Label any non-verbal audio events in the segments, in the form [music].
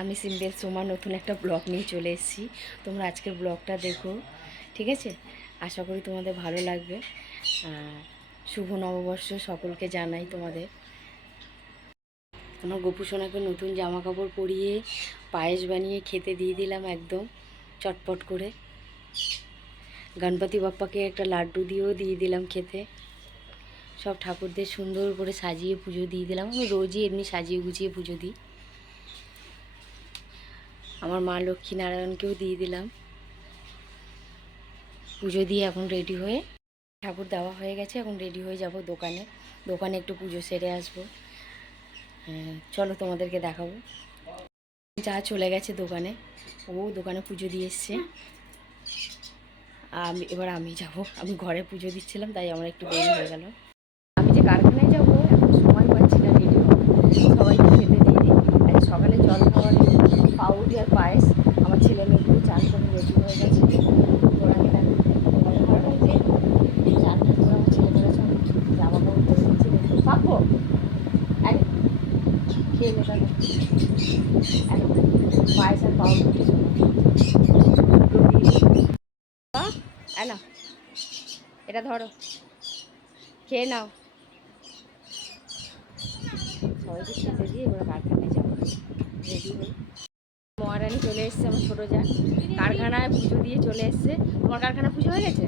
আমি সিম্পল সোমা নতুন একটা ব্লগ নিয়ে চলে এসেছি। তোমরা আজকের ব্লগটা দেখো, ঠিক আছে? আশা করি তোমাদের ভালো লাগবে। শুভ নববর্ষ সকলকে জানাই তোমাদের। আমার গোপু সোনাকে নতুন জামা কাপড় পরিয়ে পায়েস বানিয়ে খেতে দিয়ে দিলাম একদম চটপট করে। গণপতি বাপ্পাকে একটা লাড্ডু দিয়েও দিয়ে দিলাম খেতে। সব ঠাকুরদের সুন্দর করে সাজিয়ে পুজো দিয়ে দিলাম। আমি রোজই এমনি সাজিয়ে গুছিয়ে পুজো দিই। আমার মা লক্ষ্মী নারায়ণকেও দিয়ে দিলাম। পুজো দিয়ে এখন রেডি হয়ে ঠাকুর দেওয়া হয়ে গেছে এখন রেডি হয়ে যাব দোকানে। দোকানে একটু পুজো সেরে আসব। হ্যাঁ, চলো তোমাদেরকে দেখাবো। যা চলে গেছে দোকানে ও দোকানে পুজো দিয়ে এসছে। আমি এবার আমি যাব। আমি ঘরে পুজো দিচ্ছিলাম তাই আমার একটু দেরি হয়ে গেল। আমি যে কারখানায় যাব সময় পাচ্ছি না রেডি সবাইকে খেতে দিয়ে দিই আজ সকালে জল খাওয়ার পাউরুটি আর পায়েস আমার ছেলে মেয়েগুলো চান করে রেডি হয়ে গেছে ওরা খেলা চান করে আমার ছেলেমেয়েরা সব জামা কাপড় পরে নিচ্ছে দেখো পাবো খেয়ে নে তাহলে এখন পায়েস আর পাউরুটি না এটা ধরো। খেয়ে নাও। সবাইকে খেতে দিয়ে এবার কারখানায় যাব। রেডি হই মহারানী চলে এসছে আমার ছোটো যা কারখানায় পুজো দিয়ে চলে এসছে। তোমার কারখানা পুজো হয়ে গেছে?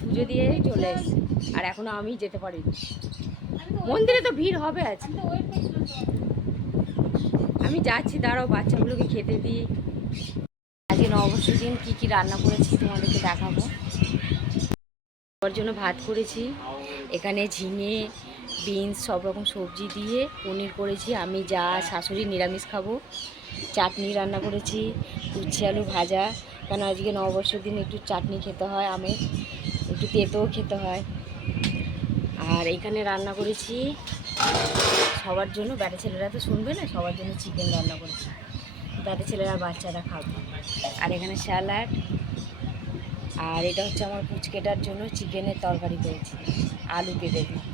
পুজো দিয়ে চলে এসছে। আর এখনও আমি যেতে পারিনি। মন্দিরে তো ভিড় হবে আজ। আমি যাচ্ছি, দাঁড়াও, বাচ্চাগুলোকে খেতে দিই। আজকে নববর্ষ দিন কী কী রান্না করেছি তোমাদেরকে দেখাবো। সবার জন্য ভাত করেছি। এখানে ঝিঙে, বিনস, সব রকম সবজি দিয়ে পনির করেছি। আমি, যা, শাশুড়ি নিরামিষ খাব। চাটনি রান্না করেছি উচ্ছে আলু ভাজা। কেন আজকে নববর্ষের দিন একটু চাটনি খেতে হয়, আমের। একটু তেঁতোও খেতে হয়। আর এখানে রান্না করেছি, সবার জন্য, ব্যাটা ছেলেরা তো শুনবে না, সবার জন্য চিকেন রান্না করেছি। ব্যাটা ছেলেরা বাচ্চারা খাবে। আর এখানে স্যালাড আর এটা হচ্ছে আমার পুচকেটার জন্য চিকেনের তরকারি করেছি, আলু কেটে দিয়ে।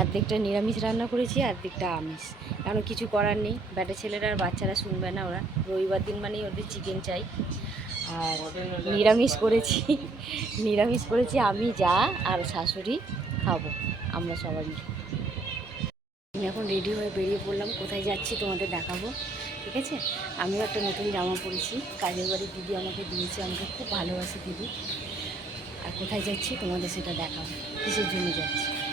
আর্ধেকটা নিরামিষ রান্না করেছি, আর্ধেকটা আমিষ। কারণ কিছু করার নেই। ব্যাটা ছেলেরা আর বাচ্চারা শুনবে না ওরা। রবিবার দিন মানেই ওদের চিকেন চাই। আর নিরামিষ করেছি। [laughs] নিরামিষ করেছি, আমি, যা আর শাশুড়ি খাব, আমরা সবাই মিলে। আমি এখন রেডি হয়ে বেরিয়ে পড়লাম, কোথায় যাচ্ছি তোমাদের দেখাবো, ঠিক আছে? আমিও একটা নতুন জামা পরেছি কাজের বাড়ির দিদি আমাকে দিয়েছে, আমাকে খুব ভালোবাসে দিদি। আর কোথায় যাচ্ছি তোমাদের সেটা দেখাবো, কিসের জন্য যাচ্ছি?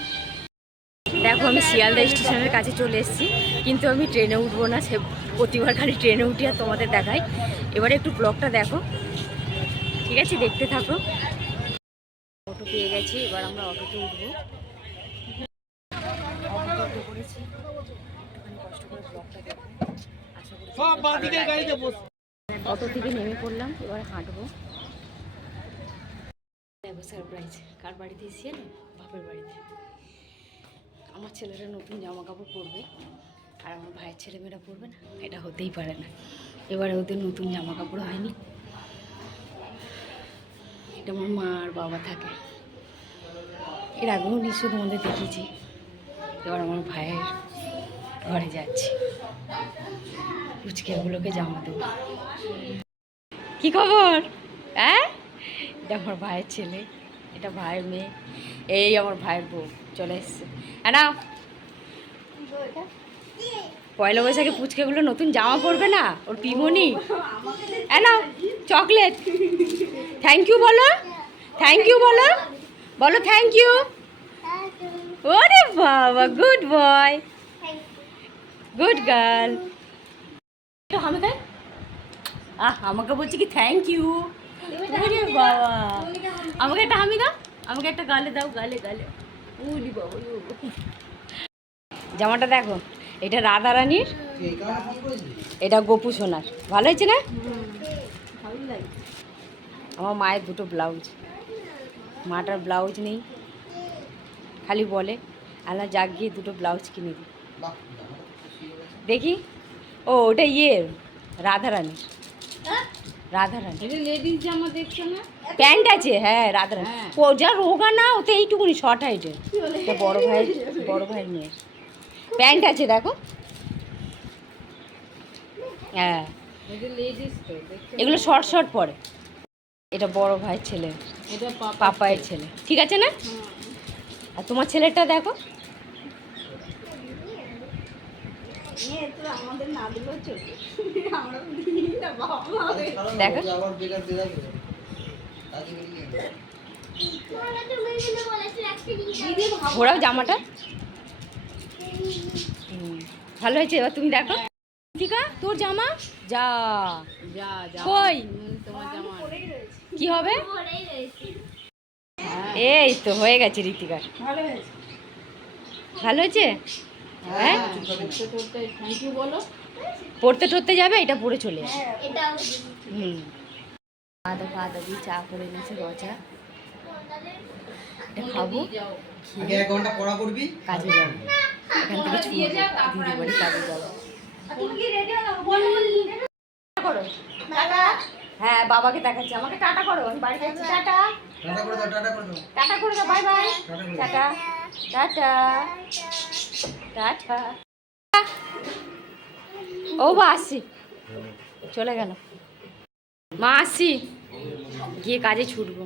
দেখো আমি শিয়ালদা স্টেশনের কাছে চলে এসেছি কিন্তু আমি ট্রেনে উঠবো না সে প্রতিবার খালি ট্রেনে উঠি আর তোমাদের দেখাই। এবারে একটু ব্লগটা দেখো। ঠিক আছে দেখতে থাকো। অটো পেয়ে গেছি এবার আমরা অটোতে উঠবো। কষ্ট করে ব্লগটা দেখো। আশা করি অটো থেকে নেমে পড়লাম এবার হাঁটবো। দেখো সারপ্রাইজ কার বাড়িতে এসেছি না বাপের বাড়িতে। আমার ছেলেরা নতুন জামা কাপড় পরবে, আর আমার ভাইয়ের ছেলেমেয়েরা পরবে না, এটা হতেই পারে না। এবারে ওদের নতুন জামা কাপড় হয়নি। এটা আমার মা আর বাবা থাকে। এর আগেও নিশ্চয় তোমাদের দেখেছি। এবার আমার ভাইয়ের ঘরে যাচ্ছি। পুচকেগুলোকে জামা দেবো। কি খবর? হ্যাঁ? এটা আমার ভাইয়ের ছেলে। এটা ভাইয়ের মেয়ে এই আমার ভাইয়ের বউ চলে এসছে। হ্যাঁ না পয়লা বৈশাখে পুচকেগুলো নতুন জামা পরবে না? ওর পিমনি? হ্যাঁ না চকলেট? থ্যাংক ইউ বলো। থ্যাংক ইউ বলো। বলো থ্যাংক ইউ ওরে বাবা গুড বয় গুড গার্ল আমি খাই আহ আমাকে বলছি কি থ্যাংক ইউ বাবা। আমাকে একটা হামি দাও, আমাকে একটা গালে দাও, গালে গালে। বাবা। জামাটা দেখো, এটা রাধা রানীর, এটা গোপু সোনার। ভালো হয়েছে না? আমার মায়ের দুটো ব্লাউজ। মাটার ব্লাউজ নেই। খালি বলে, আল্লাহ যাক গিয়ে দুটো ব্লাউজ কিনে দিই দেখি? ও, ওটা ইয়ে রাধারানীর রাধারানী। লেডিস জামা দেখছ না প্যান্ট আছে হ্যাঁ রাধারানী। ও যা রোগা না ওতে এইটুকুনি শর্ট হাইটের এটা বড় ভাইয়ের বড় ভাইয়ের মেয়ের প্যান্ট আছে দেখো। হ্যাঁ। তো এগুলো শর্ট শর্ট পরে। এটা বড় ভাইয়ের ছেলে। এটা পাপা পাপায়ের ছেলে। ঠিক আছে না? আর তোমার ছেলেটা দেখো। দেখো। ঘোরাও জামাটা। ভালো হয়েছে এবার তুমি দেখো। রিতিকা তোর জামা? যা যা যা। কই? তোমার জামা। কি হবে? এই তো হয়ে গেছে ঋতিকার ভালো হয়েছে? হ্যাঁ? পড়তে টরতে যাবে এটা পড়ে চলে যাবে হুম। আদা ফাদা দিয়ে চা করে নিয়েছে রচা এটা খাব। আগে এক ঘণ্টা পড়া করবি। কাজে যাব। এখান থেকে ছুটি দিদি বাড়ি কাজে যাব। করো হ্যাঁ বাবাকে দেখাচ্ছি। আমাকে টাটা করো আমি বাড়ি যাচ্ছি। টাটা। টাটা করে দাও টাটা করে দাও। টাটা করে দাও bye bye. Tata tata. Tata. ও বা আসছি চলে গেল। মা আসছি গিয়ে কাজে ছুটবো।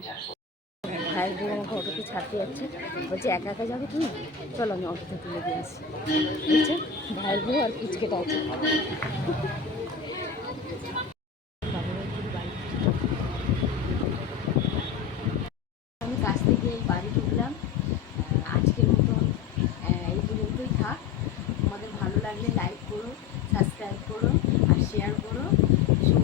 ভাইয়ের বউ আমাকে অটোতে ছাড়তে যাচ্ছে। বলছে একা একা যাবে তুমি? চলো আমি অটোতে তুলে দিয়ে আসি। বুঝছ? ভাইয়ের বউ আর পুচকেটা আছে। লাগলে লাইক করো সাবস্ক্রাইব করো আর শেয়ার করো। শুভ